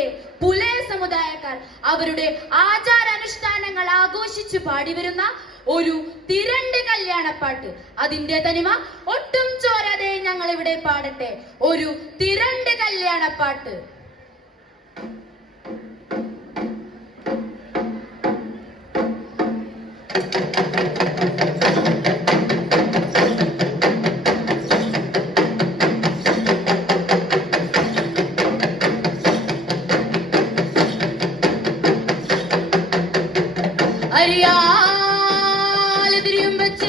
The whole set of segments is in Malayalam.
നാട്ടിലെ പുലയ സമുദായക്കാർ അവരുടെ ആചാരാനുഷ്ഠാനങ്ങൾ ആഘോഷിച്ചു പാടിവരുന്ന ഒരു തിരണ്ട് കല്യാണപ്പാട്ട് അതിന്റെ തനിമ ഒട്ടും ചോരാതെ ഞങ്ങൾ ഇവിടെ പാടട്ടെ ഒരു തിരണ്ട് കല്യാണപ്പാട്ട് Thank you. बच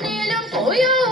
你俩朋友。